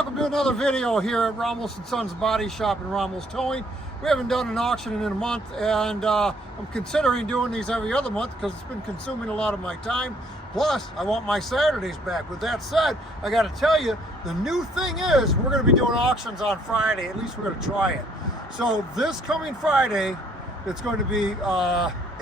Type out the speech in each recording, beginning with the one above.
welcome to another video here at Ramos & Sons Body Shop and Ramos Towing. We haven't done an auction in a month, and I'm considering doing these every other month because it's been consuming a lot of my time. Plus, I want my Saturdays back. With that said, I got to tell you, the new thing is we're going to be doing auctions on Friday. At least we're going to try it. So this coming Friday, it's going to be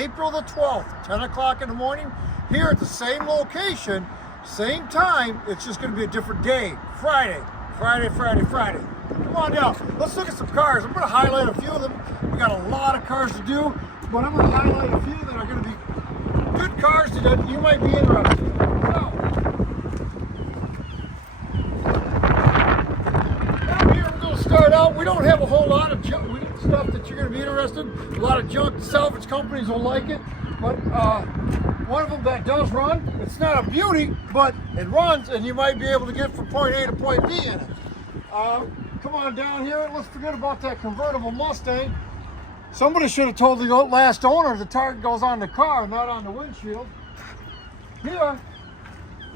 April the 12th, 10 o'clock in the morning, here at the same location, same time. It's just going to be a different day. Friday. Come on down. Let's look at some cars. I'm going to highlight a few of them. We got a lot of cars to do, but I'm going to highlight a few that are going to be good cars that you might be interested in. So, down here we're going to start out. We don't have a whole lot of junk stuff that you're going to be interested in. A lot of junk salvage companies will like it, but one of them that does run, it's not a beauty, but it runs, and you might be able to get from point A to point B in it. Come on down here. Let's forget about that convertible Mustang. Somebody should have told the last owner the target goes on the car, not on the windshield. Here,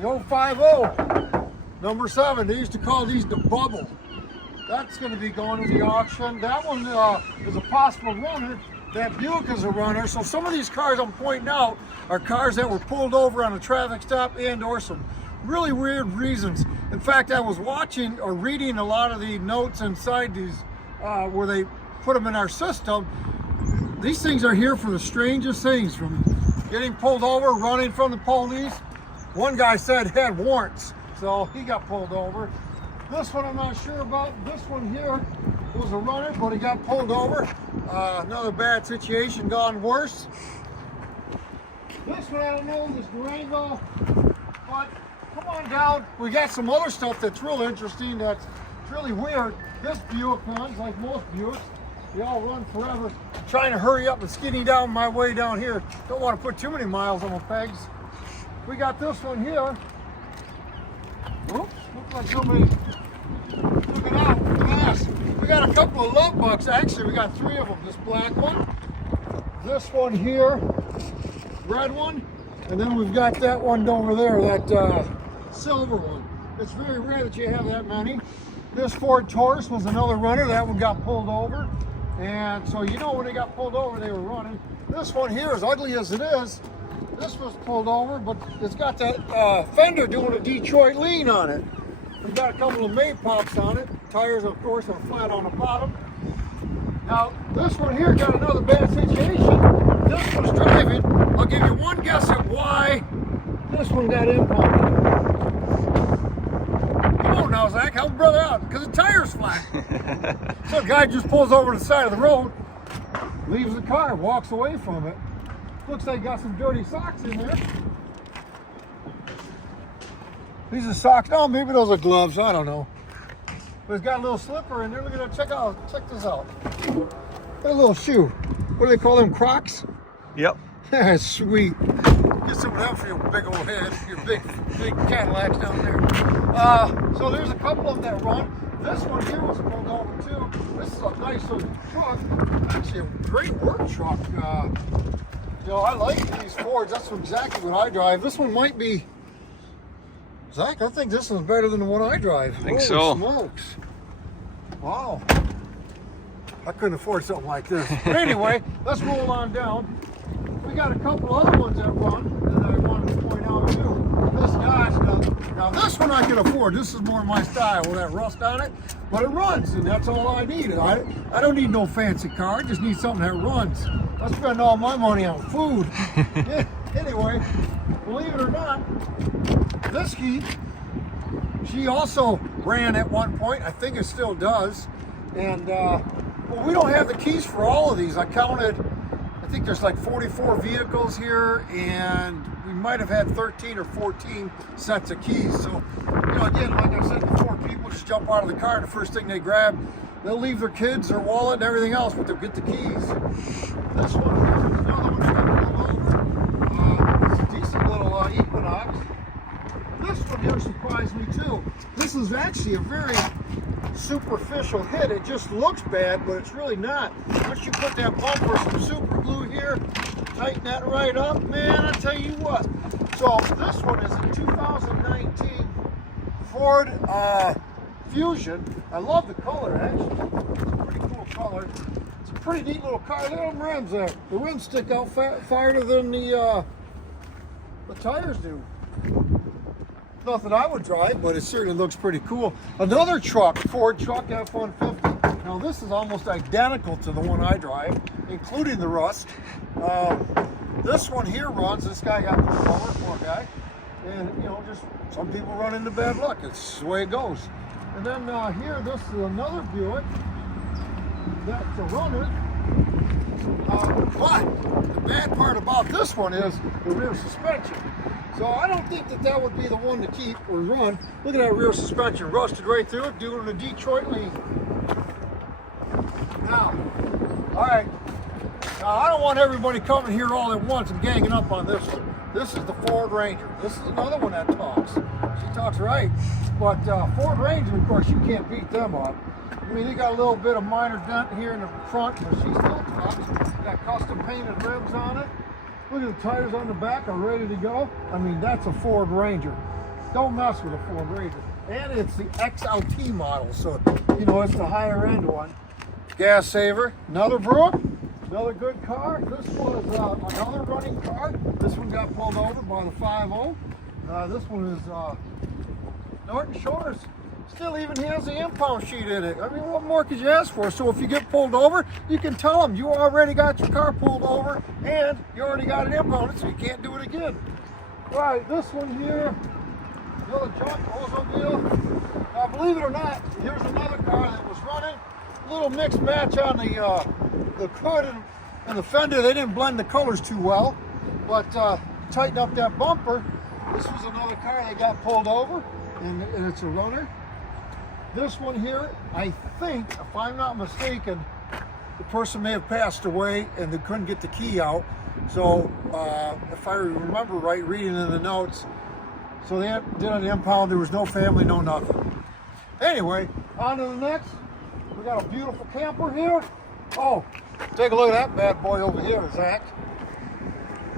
the 050, number 7. They used to call these the bubble. That's going to be going to the auction. That one is a possible runner. That Buick is a runner. So some of these cars I'm pointing out are cars that were pulled over on a traffic stop and or some really weird reasons. In fact, I was watching or reading a lot of the notes inside these where they put them in our system. These things are here for the strangest things, from getting pulled over, running from the police. One guy said had warrants, so he got pulled over. This one I'm not sure about. This one here was a runner, but he got pulled over. Another bad situation gone worse. This one I don't know, this Durango, but come on down. We got some other stuff that's real interesting, that's really weird. This Buick runs like most Buicks. They all run forever. I'm trying to hurry up and skinny down my way down here. Don't want to put too many miles on my pegs. We got this one here. Oops, looks like somebody looking out. Glass. We got a couple of love bucks. Actually, we got 3 of them. This black one, this one here, red one, and then we've got that one over there, that silver one. It's very rare that you have that many. This Ford Taurus was another runner. That one got pulled over, and so you know when they got pulled over, they were running. This one here, as ugly as it is, this was pulled over, but it's got that fender doing a Detroit lean on it. We've got a couple of main pops on it. Tires, of course, are flat on the bottom. Now, this one here got another bad situation. This was driving. I'll give you one guess at why this one got impounded. Come on now, Zach, help brother out, because the tire's flat. So the guy just pulls over to the side of the road, leaves the car, walks away from it. Looks like got some dirty socks in there. These are socks. No, maybe those are gloves. I don't know. But it's got a little slipper in there. Look at that. Check this out. Got a little shoe. What do they call them? Crocs? Yep. That's sweet. Get some of them for your big old head. Your big Cadillacs down there. So there's a couple of them that run. This one here was pulled over too. This is a nice little truck. Actually, a great work truck. You know, I like these Fords. That's exactly what I drive. This one might be, Zach, I think this one's better than the one I drive. I think Holy so. Smokes. Wow. I couldn't afford something like this. But anyway, let's roll on down. We got a couple other ones that run that I wanted to point out too. This Dodge stuff. Now this one I can afford. This is more my style with that rust on it. But it runs, and that's all I need. I don't need no fancy car. I just need something that runs. I spend all my money on food. Anyway, believe it or not, this Heat, she also ran at one point. I think it still does. And well, we don't have the keys for all of these. I counted, I think there's like 44 vehicles here, and we might have had 13 or 14 sets of keys. So, you know, again, like I said before, people just jump out of the car and the first thing they grab, they'll leave their kids, their wallet, and everything else, but they'll get the keys. This one here is another one that got pulled over. It's a decent little Equinox. This one here surprised me too. This is actually a very superficial hit. It just looks bad, but it's really not. Once you put that bumper, some super glue here, tighten that right up, man, I tell you what. So this one is a 2019 Ford Fusion. I love the color, actually. It's a pretty cool color. It's a pretty neat little car. Look at them rims there. The rims stick out farther than the tires do. Nothing I would drive, but it certainly looks pretty cool. Another truck, Ford truck F-150. Now this is almost identical to the one I drive, including the rust. This one here runs. This guy got pulled over, poor guy. And you know, just some people run into bad luck. It's the way it goes. And then here, this is another Buick. That's a runner. But the bad part about this one is the rear suspension. So I don't think that that would be the one to keep or run. Look at that rear suspension, rusted right through it, doing the Detroit lean. Now, all right. Now I don't want everybody coming here all at once and ganging up on this one. This is the Ford Ranger. This is another one that talks. She talks right. But Ford Ranger, of course, you can't beat them up. I mean, they got a little bit of minor dent here in the front, but she still talks. Got custom painted rims on it. Look at the tires on the back are ready to go. I mean, that's a Ford Ranger. Don't mess with a Ford Ranger. And it's the XLT model, so, you know, it's the higher end one. Gas saver, another Brook, another good car. This was another running car. This one got pulled over by the 5.0. This one is Norton Shores. Still even has the impound sheet in it. I mean, what more could you ask for? So if you get pulled over, you can tell them you already got your car pulled over and you already got it impounded, so you can't do it again. All right, this one here, another junk Oldsmobile. Now, believe it or not, here's another car that was running. A little mixed match on the hood and the fender. They didn't blend the colors too well, but tighten up that bumper. This was another car that got pulled over, and it's a runner. This one here, I think, if I'm not mistaken, the person may have passed away and they couldn't get the key out. So if I remember right, reading in the notes, so they did an impound. There was no family, no nothing. Anyway, on to the next. We got a beautiful camper here. Oh, take a look at that bad boy over here, Zach.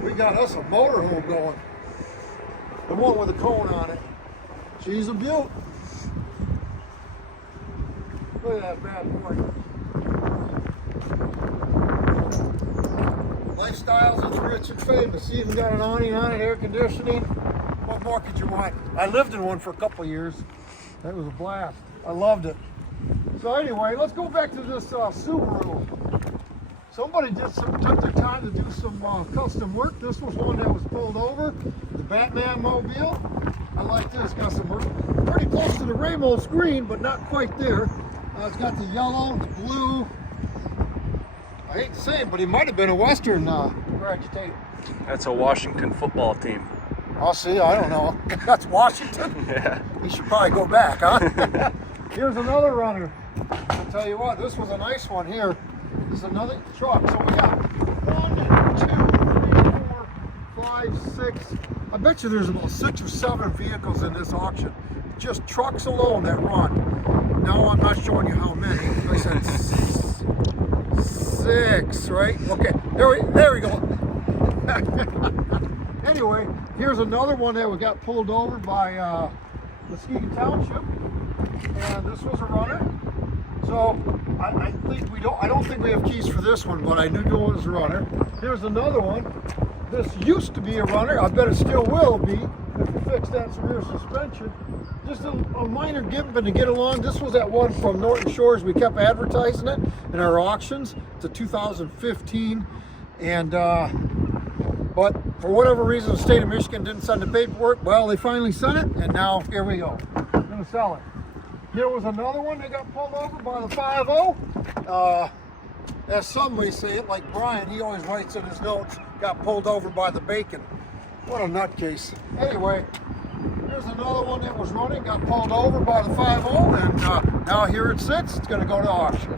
We got us a motorhome going. The one with the cone on it. She's a beaut. Look at that bad boy. Lifestyles, it's rich and famous. Even got an awning on it, air conditioning. What more could you want? I lived in one for a couple of years. That was a blast. I loved it. So anyway, let's go back to this Subaru. Somebody took their time to do some custom work. This was one that was pulled over. The Batman Mobile. I like this custom work. Pretty close to the Ramos green, but not quite there. It's got the yellow, the blue. I hate to say it, but he might have been a Western agitator. That's a Washington football team. I'll see, I don't know. That's Washington? Yeah. He should probably go back, huh? Here's another runner. I'll tell you what, this was a nice one here. This is another truck. So we got 1, 2, 3, 4, 5, 6. I bet you there's about 6 or 7 vehicles in this auction. Just trucks alone that run. No, I'm not showing you how many. I said 6, right? Okay, there we go. Anyway, here's another one that we got pulled over by Muskegon Township, and this was a runner. So I don't think we have keys for this one, but I knew it was a runner. Here's another one. This used to be a runner. I bet it still will be if you fix that rear suspension. Just a minor gimping to get along. This was that one from Norton Shores. We kept advertising it in our auctions. It's a 2015, and but for whatever reason, the state of Michigan didn't send the paperwork. Well, they finally sent it, and now here we go. I'm gonna sell it. Here was another one that got pulled over by the 5.0. As some may say it, like Brian, he always writes in his notes, got pulled over by the bacon. What a nutcase. Anyway, here's another one that was running, got pulled over by the 5.0, and now here it sits. It's gonna go to auction.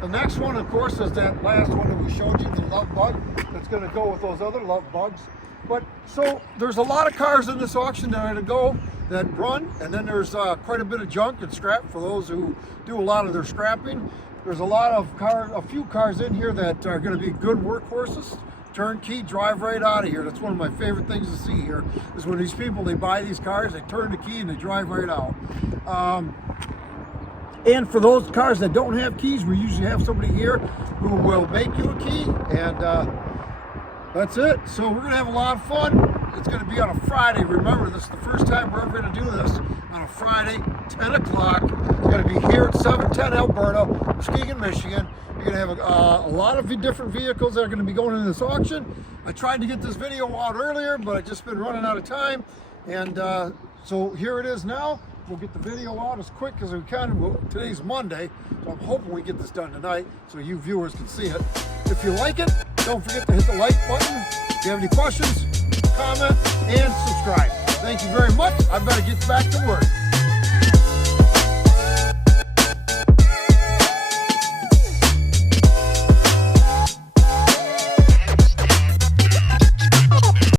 The next one, of course, is that last one that we showed you, the Love Bug. That's gonna go with those other Love Bugs. But so there's a lot of cars in this auction that are gonna go that run, and then there's quite a bit of junk and scrap for those who do a lot of their scrapping. There's a few cars in here that are going to be good workhorses. Turnkey, drive right out of here. That's one of my favorite things to see here, is when these people, they buy these cars, they turn the key and they drive right out. And for those cars that don't have keys, we usually have somebody here who will make you a key. And that's it. So we're going to have a lot of fun. It's going to be on a Friday. Remember, this is the first time we're ever going to do this on a Friday, 10 o'clock. It's going to be here at 710 Alberta, Muskegon, Michigan. You're going to have a lot of different vehicles that are going to be going in this auction. I tried to get this video out earlier, but I've just been running out of time. And so here it is now. We'll get the video out as quick as we can. Today's Monday, so I'm hoping we get this done tonight so you viewers can see it. If you like it, don't forget to hit the like button. If you have any questions, comment, and subscribe. Thank you very much. I better get back to work.